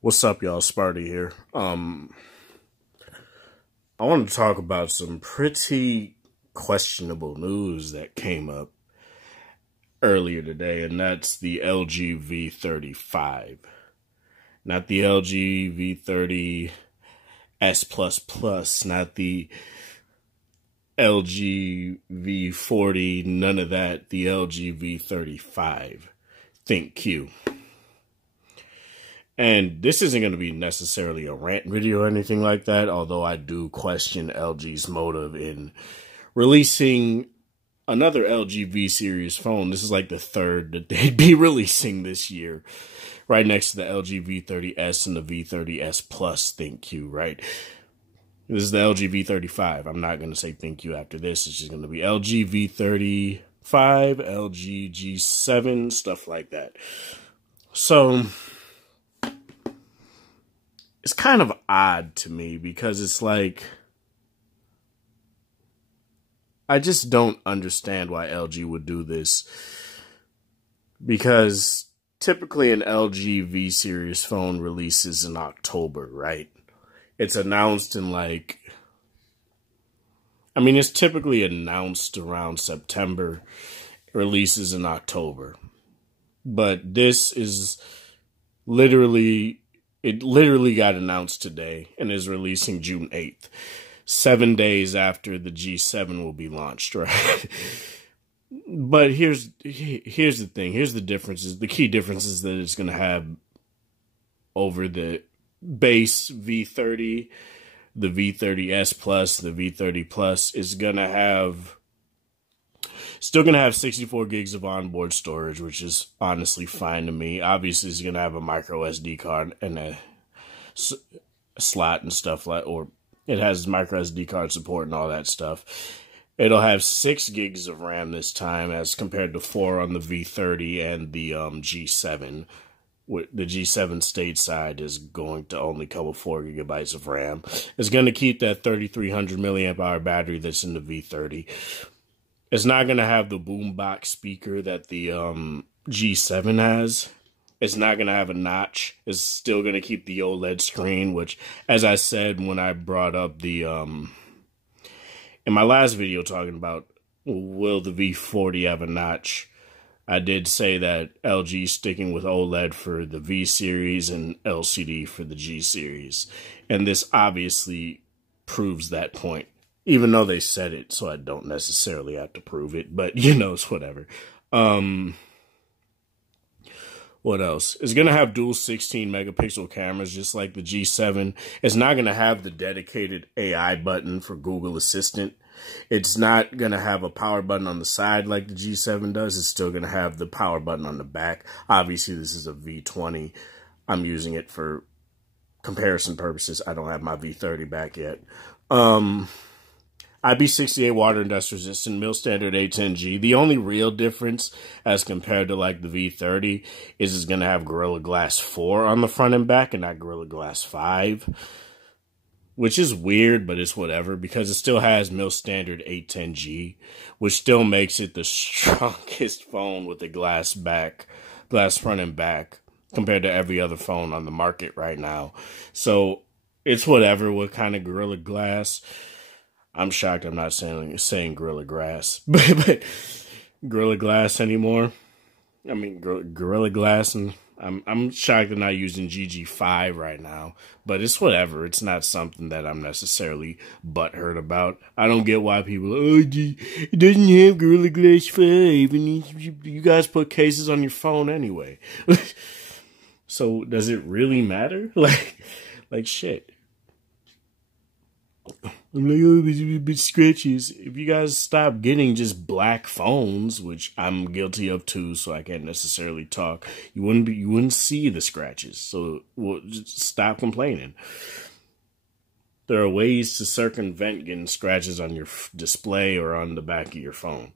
What's up, y'all? Sparty here. I want to talk about some pretty questionable news that came up earlier today, and that's the LG V35. Not the LG V30 S++, not the LG V40, none of that. The LG V35. Think Q. And this isn't going to be necessarily a rant video or anything like that, although I do question LG's motive in releasing another LG V series phone. This is like the third that they'd be releasing this year, right next to the LG V30S and the V30S Plus Think You, right? This is the LG V35. I'm not going to say Think You after this. It's just going to be LG V35, LG G7, stuff like that. So it's kind of odd to me because it's like, I just don't understand why LG would do this, because typically an LG V series phone releases in October, right? It's announced in it's typically announced around September, releases in October. But this is it literally got announced today and is releasing June 8th, 7 days after the G7 will be launched, right? But here's the thing. Here's the differences. The key difference is that it's going to have over the base V30, the V30S Plus, the V30 Plus is going to have, still going to have 64 gigs of onboard storage, which is honestly fine to me. Obviously, it's going to have a micro SD card and a slot and stuff or it has micro SD card support and all that stuff. It'll have 6 gigs of RAM this time as compared to 4 on the V30 and the G7. The G7 stateside is going to only come with 4 gigabytes of RAM. It's going to keep that 3,300 milliamp hour battery that's in the V30. It's not going to have the boombox speaker that the G7 has. It's not going to have a notch. It's still going to keep the OLED screen, which, as I said when I brought up the, in my last video talking about will the V40 have a notch, I did say that LG sticking with OLED for the V series and LCD for the G series. And this obviously proves that point. Even though they said it, so I don't necessarily have to prove it. But, it's whatever. What else? It's going to have dual 16-megapixel cameras, just like the G7. It's not going to have the dedicated AI button for Google Assistant. It's not going to have a power button on the side like the G7 does. It's still going to have the power button on the back. Obviously, this is a V20. I'm using it for comparison purposes. I don't have my V30 back yet. IP68 water and dust resistant, mil standard A10G. The only real difference as compared to like the V30 is it's going to have Gorilla Glass 4 on the front and back and not Gorilla Glass 5. Which is weird, but it's whatever, because it still has mil standard 810G, which still makes it the strongest phone with a glass front and back, compared to every other phone on the market right now. So it's whatever what kind of Gorilla Glass. I'm shocked I'm not saying Gorilla Glass, but Gorilla Glass anymore. I mean, Gorilla Glass, and I'm shocked they're not using GG5 right now, but it's whatever. It's not something that I'm necessarily butthurt about. I don't get why people, it doesn't have Gorilla Glass 5, and you guys put cases on your phone anyway. So does it really matter? Like shit. I'm like, oh, it's a bit scratches. If you guys stop getting just black phones, which I'm guilty of too, so I can't necessarily talk, you wouldn't see the scratches. So just stop complaining. There are ways to circumvent getting scratches on your display or on the back of your phone.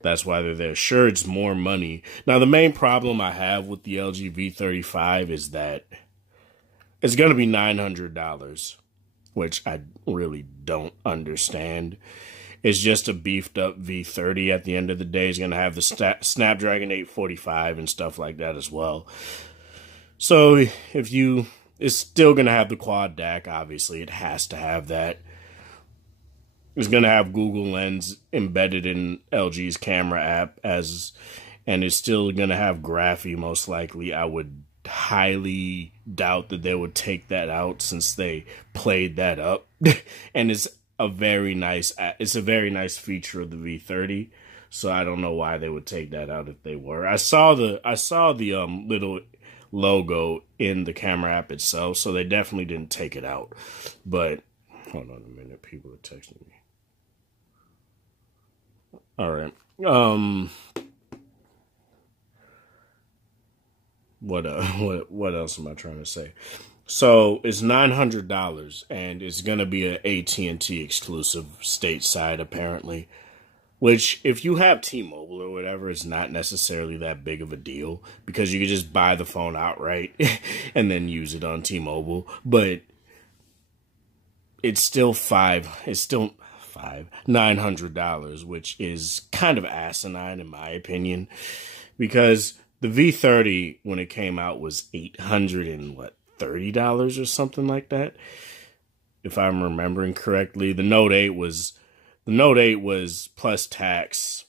That's why they're there. Sure, it's more money. Now, the main problem I have with the LG V35 is that it's going to be $900. Which I really don't understand. It's just a beefed up V30 at the end of the day. It's going to have the Snapdragon 845 and stuff like that as well. So it's still going to have the quad DAC, obviously. It has to have that. It's going to have Google Lens embedded in LG's camera app, and it's still going to have Graphy, most likely. I would highly doubt that they would take that out since they played that up. And it's a very nice feature of the V30. So I don't know why they would take that out if they were. I saw the little logo in the camera app itself, so they definitely didn't take it out. But hold on a minute, people are texting me. All right. What else am I trying to say? So it's $900, and it's gonna be an AT&T exclusive stateside, apparently. Which, if you have T-Mobile or whatever, it's not necessarily that big of a deal because you can just buy the phone outright and then use it on T-Mobile. But it's still $900, which is kind of asinine in my opinion, because the V30 when it came out was $830 or something like that, if I'm remembering correctly. The Note 8 was plus tax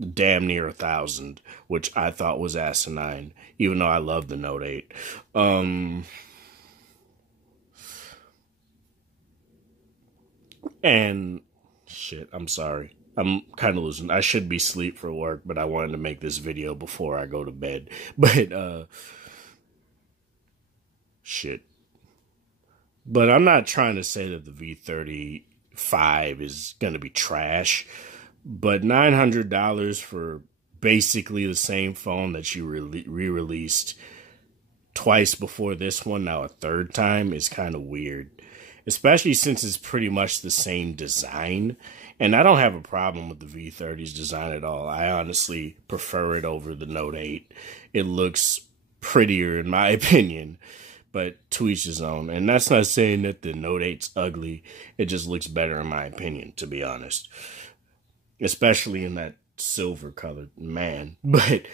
damn near $1,000, which I thought was asinine, even though I love the Note 8. And shit, I'm sorry. I'm kind of losing. I should be asleep for work, but I wanted to make this video before I go to bed. But shit. But I'm not trying to say that the V35 is going to be trash, but $900 for basically the same phone that you re-released twice before this one, now a third time, is kind of weird, especially since it's pretty much the same design. And I don't have a problem with the V30's design at all. I honestly prefer it over the Note 8. It looks prettier in my opinion, but to each his own. And that's not saying that the Note 8's ugly. It just looks better in my opinion, to be honest. Especially in that silver colored, man. But,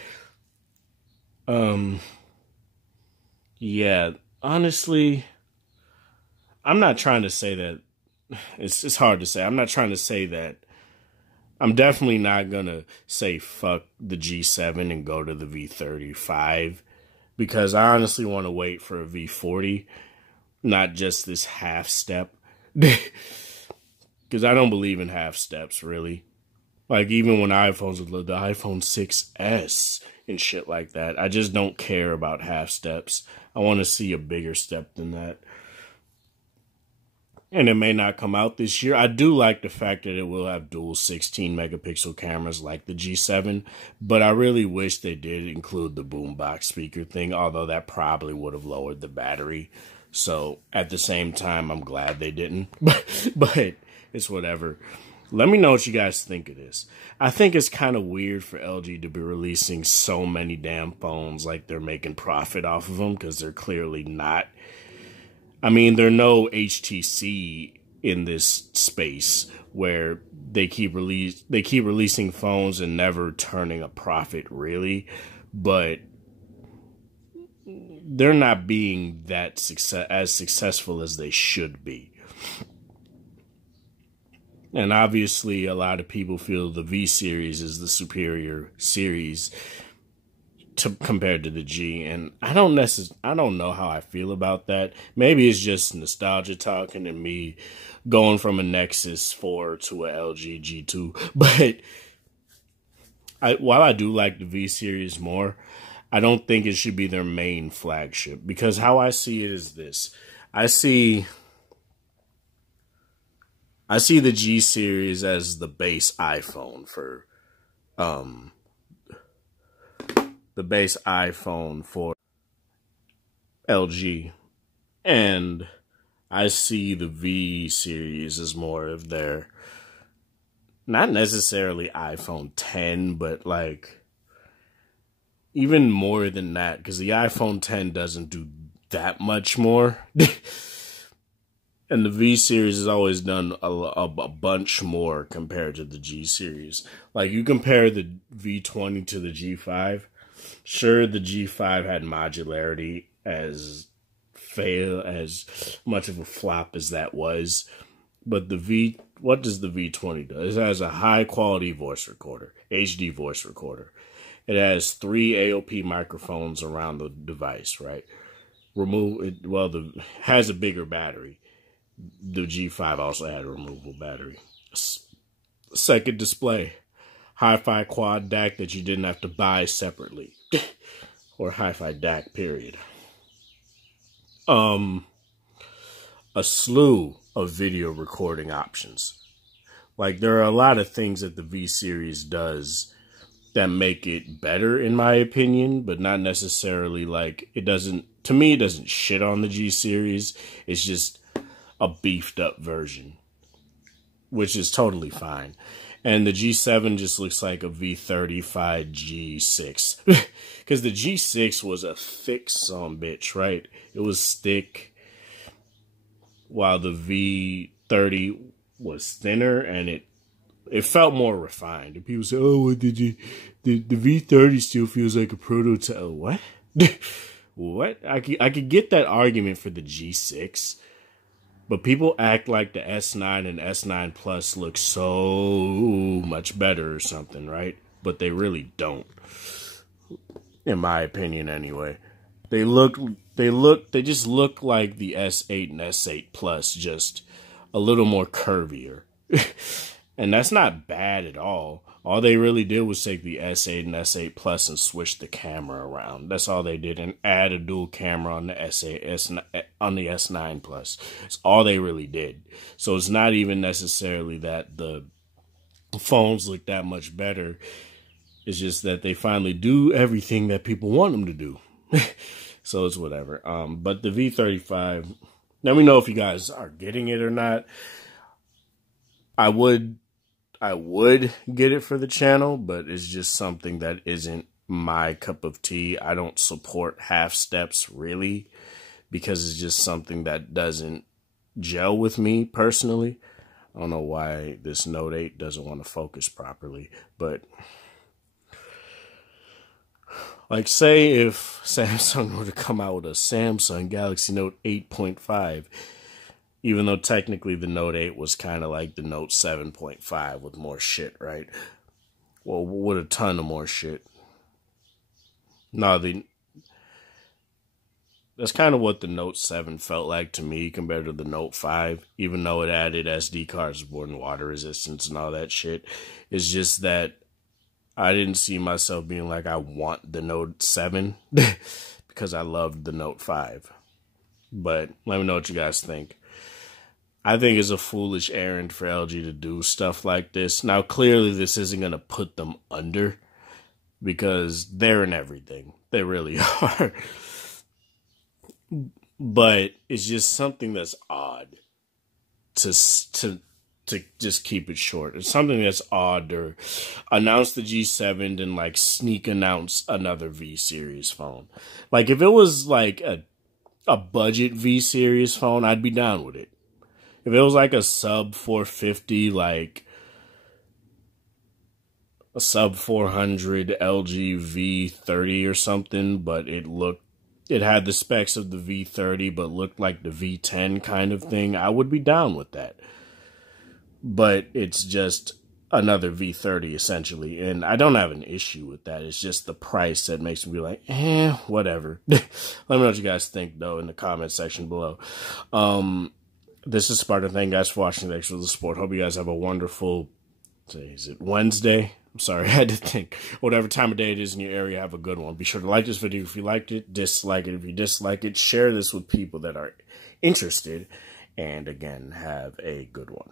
yeah, honestly, I'm not trying to say that. It's hard to say. I'm not trying to say that. I'm definitely not going to say fuck the G7 and go to the V35. Because I honestly want to wait for a V40, not just this half step. Because I don't believe in half steps, really. Like, even when iPhones, the iPhone 6S and shit like that, I just don't care about half steps. I want to see a bigger step than that. And it may not come out this year. I do like the fact that it will have dual 16 megapixel cameras like the G7, but I really wish they did include the boombox speaker thing, although that probably would have lowered the battery. So at the same time, I'm glad they didn't, but it's whatever. Let me know what you guys think of this. I think it's kind of weird for LG to be releasing so many damn phones like they're making profit off of them, because they're clearly not. I mean, there are no HTC in this space where they keep releasing phones and never turning a profit, really. But they're not being that as successful as they should be. And obviously, a lot of people feel the V series is the superior series compared to the G, and I don't know how I feel about that. Maybe it's just nostalgia talking and me going from a Nexus 4 to a LG G2. But while I do like the V series more, I don't think it should be their main flagship, because how I see it is this: I see the G series as the base iPhone for LG, and I see the V series as more of their, not necessarily iPhone 10, but like even more than that, because the iPhone 10 doesn't do that much more. And the V series has always done a bunch more compared to the G series. Like, you compare the V20 to the G5, Sure, the G5 had modularity, as much of a flop as that was, but what does the V20 do? It has a high quality voice recorder, HD voice recorder. It has 3 AOP microphones around the device, right? Has a bigger battery. The G5 also had a removable battery. Second display, hi-fi quad DAC that you didn't have to buy separately, or hi-fi DAC period. A slew of video recording options. Like, there are a lot of things that the V series does that make it better, in my opinion, but not necessarily like to me, it doesn't shit on the G series. It's just a beefed up version, which is totally fine. And the G7 just looks like a V35 G6. Because the G6 was a thick sumbitch, right? It was thick, while the V30 was thinner, and it felt more refined. And people say, oh, what did you... The V30 still feels like a prototype. What? What? I could get that argument for the G6. But people act like the S9 and S9 Plus look so much better or something, right? But they really don't. In my opinion, anyway. They just look like the S8 and S8 Plus, just a little more curvier. And that's not bad at all. All they really did was take the S8 and S8 Plus and switch the camera around. That's all they did, and add a dual camera on the S8 on the S9 Plus. That's all they really did. So it's not even necessarily that the phones look that much better. It's just that they finally do everything that people want them to do. So it's whatever. But the V35, let me know if you guys are getting it or not. I would get it for the channel, but it's just something that isn't my cup of tea. I don't support half steps, really, because it's just something that doesn't gel with me personally. I don't know why this Note 8 doesn't want to focus properly, but like, say if Samsung were to come out with a Samsung Galaxy Note 8.5, even though technically the Note 8 was kind of like the Note 7.5 with more shit, right? Well, with a ton of more shit. No, that's kind of what the Note 7 felt like to me compared to the Note 5, even though it added SD cards, board and water resistance and all that shit. It's just that I didn't see myself being like, I want the Note 7 because I loved the Note 5. But let me know what you guys think. I think it's a foolish errand for LG to do stuff like this. Now, clearly, this isn't going to put them under because they're in everything. They really are. But it's just something that's odd to just keep it short. It's something that's odd to announce the G7 and like sneak announce another V series phone. Like, if it was like a budget V series phone, I'd be down with it. If it was like a sub 450, like a sub 400 LG V30 or something, but it had the specs of the V30 but looked like the V10 kind of thing, I would be down with that. But it's just another V30 essentially, and I don't have an issue with that. It's just the price that makes me be like, whatever. Let me know what you guys think though in the comment section below. This is Spartan. Thank you guys for watching. Thanks for the support. Hope you guys have a wonderful, is it Wednesday? I'm sorry, I had to think. Whatever time of day it is in your area, have a good one. Be sure to like this video if you liked it, dislike it if you dislike it, share this with people that are interested, and again, have a good one.